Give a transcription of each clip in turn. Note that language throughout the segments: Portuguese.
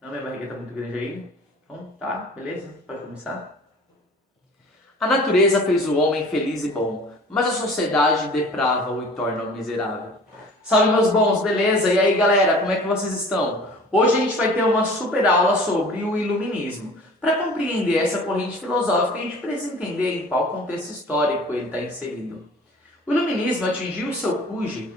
Não, minha barriga tá muito grande aí. Então, tá, beleza, pode começar. A natureza fez o homem feliz e bom, mas a sociedade deprava-o e torna-o miserável. Salve meus bons, beleza? E aí galera, como é que vocês estão? Hoje a gente vai ter uma super aula sobre o iluminismo. Para compreender essa corrente filosófica, a gente precisa entender em qual contexto histórico ele está inserido. O iluminismo atingiu seu cume.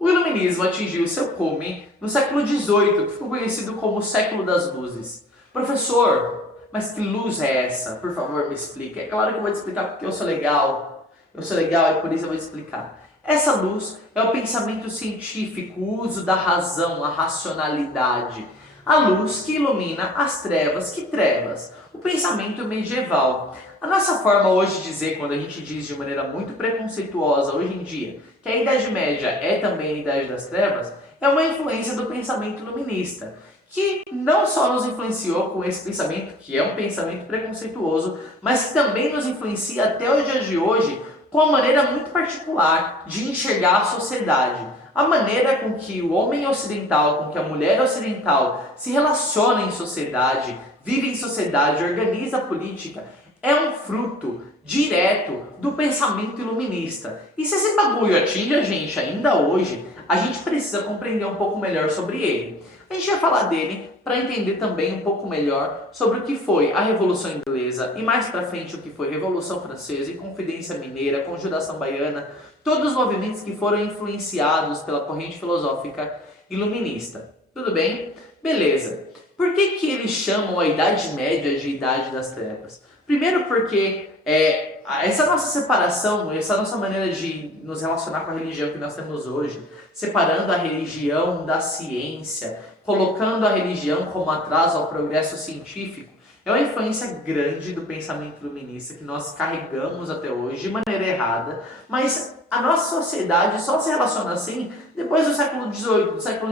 O iluminismo atingiu seu cume no século XVIII, que ficou conhecido como o século das luzes. Professor, mas que luz é essa? Por favor, me explique. É claro que eu vou te explicar porque eu sou legal. Eu sou legal e por isso eu vou te explicar. Essa luz é o pensamento científico, o uso da razão, a racionalidade. A luz que ilumina as trevas. Que trevas? O pensamento medieval. A nossa forma hoje de dizer, quando a gente diz de maneira muito preconceituosa hoje em dia, que a Idade Média é também a Idade das Trevas, é uma influência do pensamento iluminista, que não só nos influenciou com esse pensamento, que é um pensamento preconceituoso, mas que também nos influencia até o dia de hoje com uma maneira muito particular de enxergar a sociedade. A maneira com que o homem ocidental, com que a mulher ocidental se relaciona em sociedade, vive em sociedade, organiza a política, é um fruto direto do pensamento iluminista. E se esse bagulho atinge a gente ainda hoje, a gente precisa compreender um pouco melhor sobre ele. A gente vai falar dele para entender também um pouco melhor sobre o que foi a Revolução Inglesa e mais para frente o que foi a Revolução Francesa, Inconfidência Mineira, Conjuração Baiana, todos os movimentos que foram influenciados pela corrente filosófica iluminista. Tudo bem? Beleza. Por que eles chamam a Idade Média de Idade das Trevas? Primeiro porque essa nossa separação, essa nossa maneira de nos relacionar com a religião que nós temos hoje, separando a religião da ciência, colocando a religião como atraso ao progresso científico, é uma influência grande do pensamento iluminista que nós carregamos até hoje de maneira errada, mas a nossa sociedade só se relaciona assim depois do século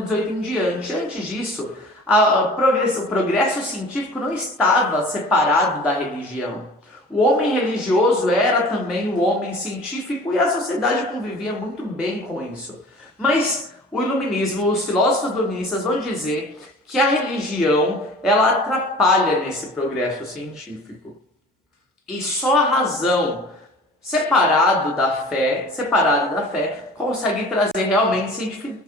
XVIII em diante. Antes disso, o progresso científico não estava separado da religião. O homem religioso era também o homem científico e a sociedade convivia muito bem com isso. Mas o iluminismo, os filósofos iluministas vão dizer que a religião ela atrapalha nesse progresso científico. E só a razão, separado da fé, consegue trazer realmente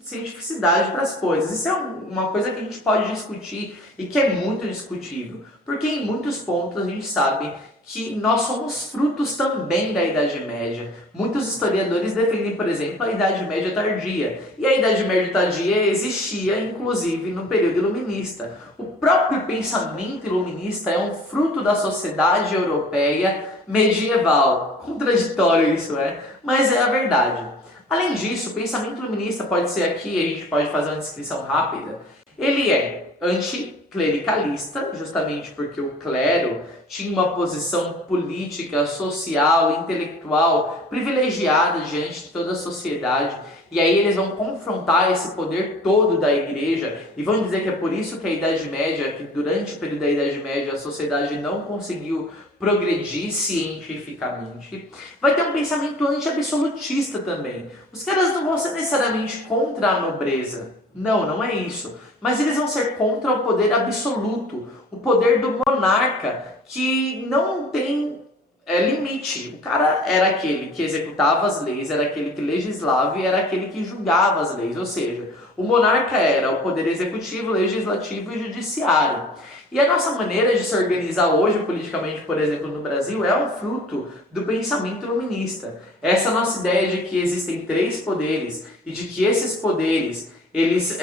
cientificidade para as coisas. Isso é uma coisa que a gente pode discutir e que é muito discutível, porque em muitos pontos a gente sabe que nós somos frutos também da Idade Média. Muitos historiadores defendem, por exemplo, a Idade Média tardia. E a Idade Média tardia existia, inclusive, no período iluminista. O próprio pensamento iluminista é um fruto da sociedade europeia medieval. Contraditório isso mas é a verdade. Além disso, o pensamento iluminista pode ser aqui, a gente pode fazer uma descrição rápida. Ele é anticlericalista, justamente porque o clero tinha uma posição política, social, intelectual privilegiada diante de toda a sociedade. E aí eles vão confrontar esse poder todo da igreja e vão dizer que é por isso que a Idade Média, que durante o período da Idade Média a sociedade não conseguiu progredir cientificamente. Vai ter um pensamento anti-absolutista também. Os caras não vão ser necessariamente contra a nobreza. Não é isso. Mas eles vão ser contra o poder absoluto, o poder do monarca, que não tem limite. O cara era aquele que executava as leis, era aquele que legislava e era aquele que julgava as leis. Ou seja, o monarca era o poder executivo, legislativo e judiciário. E a nossa maneira de se organizar hoje politicamente, por exemplo, no Brasil, é um fruto do pensamento iluminista. Essa nossa ideia de que existem três poderes e de que esses poderes eles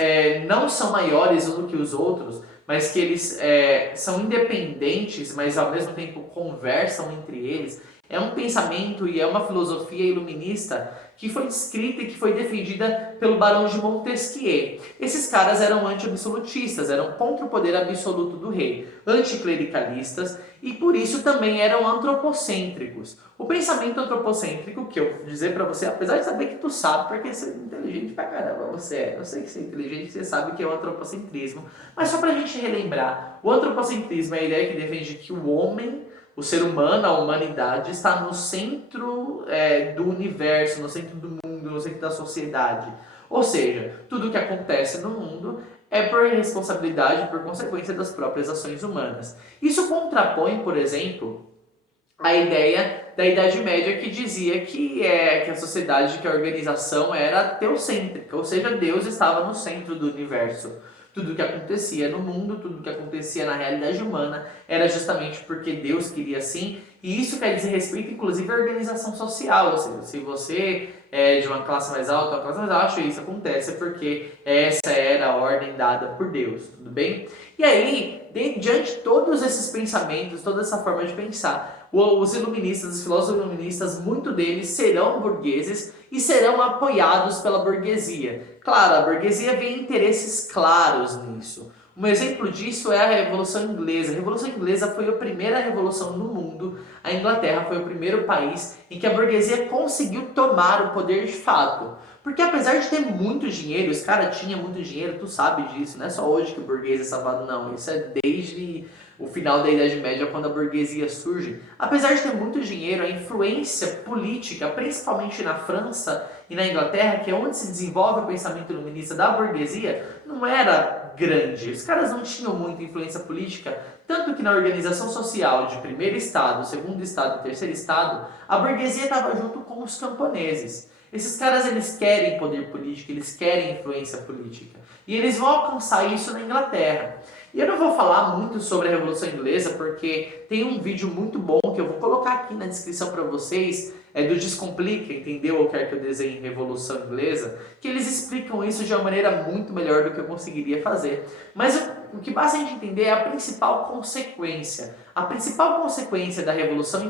não são maiores uns do que os outros, mas que eles são independentes, mas ao mesmo tempo conversam entre eles, é um pensamento e é uma filosofia iluminista que foi descrita e que foi defendida pelo Barão de Montesquieu. Esses caras eram anti-absolutistas, eram contra o poder absoluto do rei, anticlericalistas e por isso também eram antropocêntricos. O pensamento antropocêntrico, que eu vou dizer pra você, apesar de saber que tu sabe, porque você é inteligente pra caramba, você é. Eu sei que você é inteligente, você sabe que é o antropocentrismo, mas só pra gente relembrar, o antropocentrismo é a ideia que defende que o homem, o ser humano, a humanidade, está no centro do universo, no centro do mundo, no centro da sociedade. Ou seja, tudo o que acontece no mundo é por responsabilidade, por consequência das próprias ações humanas. Isso contrapõe, por exemplo, a ideia da Idade Média que dizia que a sociedade, que a organização era teocêntrica, ou seja, Deus estava no centro do universo. Tudo o que acontecia no mundo, tudo o que acontecia na realidade humana era justamente porque Deus queria assim, e isso quer dizer respeito inclusive à organização social, ou seja, se você é de uma classe mais alta ou uma classe mais baixa, isso acontece porque essa era a ordem dada por Deus, tudo bem? E aí, diante de todos esses pensamentos, toda essa forma de pensar, os iluministas, os filósofos iluministas, muito deles serão burgueses e serão apoiados pela burguesia. Claro, a burguesia vê interesses claros nisso. Um exemplo disso é a Revolução Inglesa. A Revolução Inglesa foi a primeira revolução no mundo. A Inglaterra foi o primeiro país em que a burguesia conseguiu tomar o poder de fato. Porque apesar de ter muito dinheiro, os caras tinham muito dinheiro, tu sabe disso, não é só hoje que o burguês é safado, não. Isso é desde o final da Idade Média, quando a burguesia surge. Apesar de ter muito dinheiro, a influência política, principalmente na França e na Inglaterra, que é onde se desenvolve o pensamento iluminista da burguesia, não era grande. Os caras não tinham muita influência política, tanto que na organização social de primeiro estado, segundo estado e terceiro estado, a burguesia estava junto com os camponeses. Esses caras, eles querem poder político, eles querem influência política. E eles vão alcançar isso na Inglaterra. E eu não vou falar muito sobre a Revolução Inglesa, porque tem um vídeo muito bom que eu vou colocar aqui na descrição para vocês, do Descomplica, entendeu? Ou quer que eu desenhe Revolução Inglesa, que eles explicam isso de uma maneira muito melhor do que eu conseguiria fazer. Mas o que basta a gente entender é a principal consequência. A principal consequência da Revolução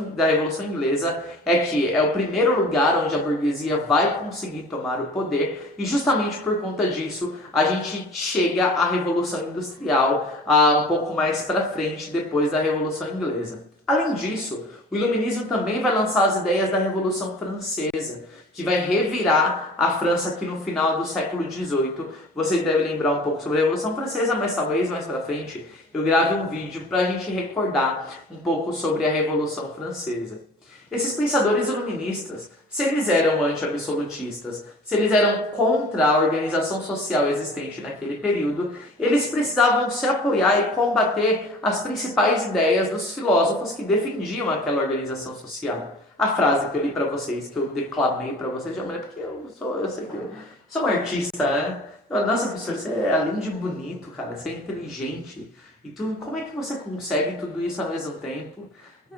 Inglesa é que é o primeiro lugar onde a burguesia vai conseguir tomar o poder, e justamente por conta disso a gente chega à Revolução Industrial um pouco mais para frente, depois da Revolução Inglesa. Além disso, o Iluminismo também vai lançar as ideias da Revolução Francesa, que vai revirar a França aqui no final do século XVIII. Vocês devem lembrar um pouco sobre a Revolução Francesa, mas talvez mais para frente eu grave um vídeo para a gente recordar um pouco sobre a Revolução Francesa. Esses pensadores iluministas, se eles eram anti-absolutistas, se eles eram contra a organização social existente naquele período, eles precisavam se apoiar e combater as principais ideias dos filósofos que defendiam aquela organização social. A frase que eu li para vocês, que eu declamei para vocês, é porque eu sei que eu sou um artista, né? Nossa, professor, você é além de bonito, cara, você é inteligente. E como é que você consegue tudo isso ao mesmo tempo?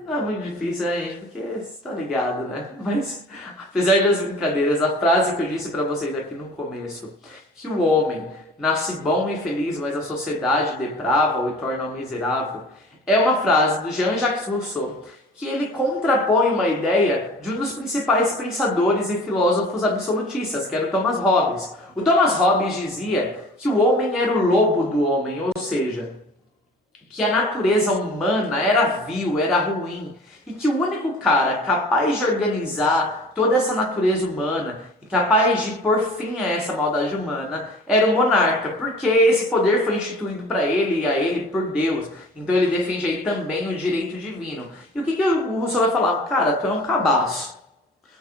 Não é muito difícil, né, gente? Porque você está ligado, né? Mas, apesar das brincadeiras, a frase que eu disse para vocês aqui no começo, que o homem nasce bom e feliz, mas a sociedade deprava-o e torna-o miserável, é uma frase do Jean-Jacques Rousseau, que ele contrapõe uma ideia de um dos principais pensadores e filósofos absolutistas, que era o Thomas Hobbes. O Thomas Hobbes dizia que o homem era o lobo do homem, ou seja, que a natureza humana era vil, era ruim, e que o único cara capaz de organizar toda essa natureza humana e capaz de pôr fim a essa maldade humana era o monarca, porque esse poder foi instituído para ele e a ele por Deus. Então ele defende aí também o direito divino. E o que o Rousseau vai falar? Cara, tu é um cabaço.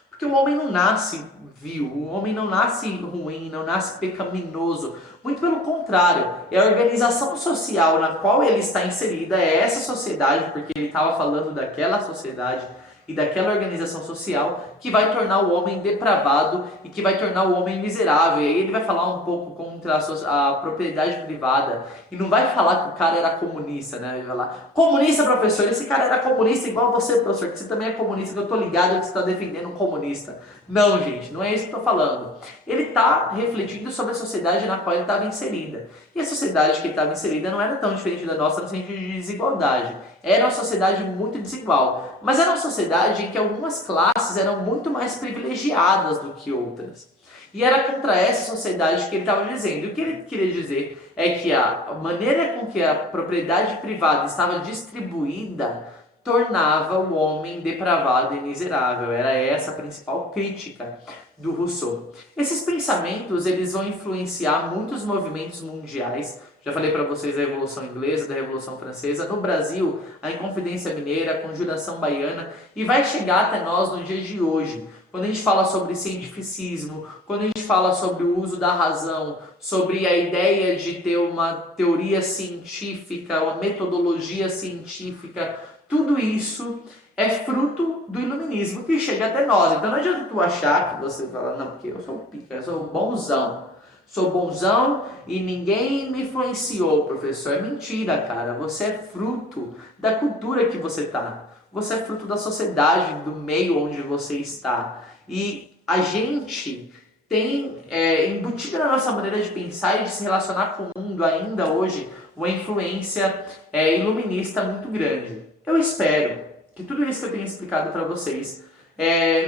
Porque o homem não nasce vil, o homem não nasce ruim, não nasce pecaminoso. Muito pelo contrário, é a organização social na qual ele está inserida, é essa sociedade, porque ele estava falando daquela sociedade e daquela organização social, que vai tornar o homem depravado e que vai tornar o homem miserável. E aí ele vai falar um pouco contra a propriedade privada, e não vai falar que o cara era comunista, né? Ele vai falar, comunista, professor, esse cara era comunista igual você, professor, que você também é comunista, que eu tô ligado que você está defendendo um comunista. Não, gente, não é isso que eu tô falando. Ele está refletindo sobre a sociedade na qual ele estava inserida. E a sociedade que ele estava inserida não era tão diferente da nossa no sentido de desigualdade. Era uma sociedade muito desigual. Mas era uma sociedade em que algumas classes eram muito mais privilegiadas do que outras. E era contra essa sociedade que ele estava dizendo. E o que ele queria dizer é que a maneira com que a propriedade privada estava distribuída tornava o homem depravado e miserável. Era essa a principal crítica do Rousseau. Esses pensamentos, eles vão influenciar muitos movimentos mundiais. Já falei para vocês da Revolução Inglesa, da Revolução Francesa. No Brasil, a Inconfidência Mineira, a Conjuração Baiana, e vai chegar até nós no dia de hoje, quando a gente fala sobre cientificismo, quando a gente fala sobre o uso da razão, sobre a ideia de ter uma teoria científica, uma metodologia científica, tudo isso é fruto do iluminismo que chega até nós. Então não adianta tu achar que você fala, não, porque eu sou o pica, eu sou o bonzão. Sou bonzão e ninguém me influenciou, professor. É mentira, cara. Você é fruto da cultura que você tá. Você é fruto da sociedade, do meio onde você está. E a gente tem embutido na nossa maneira de pensar e de se relacionar com o mundo ainda hoje uma influência iluminista muito grande. Eu espero que tudo isso que eu tenho explicado para vocês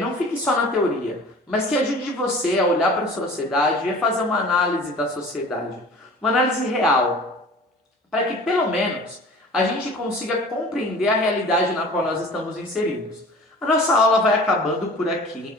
não fique só na teoria, mas que ajude você a olhar para a sociedade e a fazer uma análise da sociedade, uma análise real, para que pelo menos a gente consiga compreender a realidade na qual nós estamos inseridos. A nossa aula vai acabando por aqui.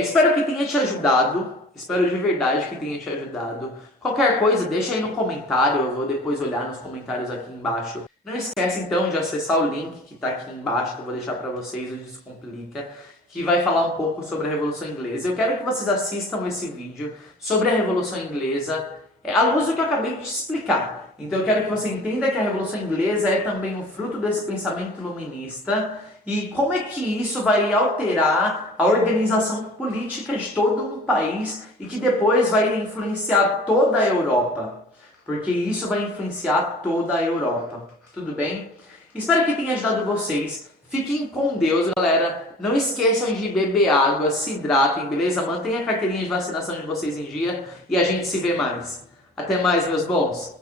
Espero que tenha te ajudado, espero de verdade que tenha te ajudado. Qualquer coisa, deixa aí no comentário, eu vou depois olhar nos comentários aqui embaixo. Não esquece então de acessar o link que está aqui embaixo, que eu vou deixar para vocês, o Descomplica, que vai falar um pouco sobre a Revolução Inglesa. Eu quero que vocês assistam esse vídeo sobre a Revolução Inglesa, à luz do que eu acabei de te explicar. Então eu quero que você entenda que a Revolução Inglesa é também um fruto desse pensamento iluminista e como é que isso vai alterar a organização política de todo um país e que depois vai influenciar toda a Europa. Porque isso vai influenciar toda a Europa. Tudo bem? Espero que tenha ajudado vocês. Fiquem com Deus, galera. Não esqueçam de beber água, se hidratem, beleza? Mantenha a carteirinha de vacinação de vocês em dia e a gente se vê mais. Até mais, meus bons!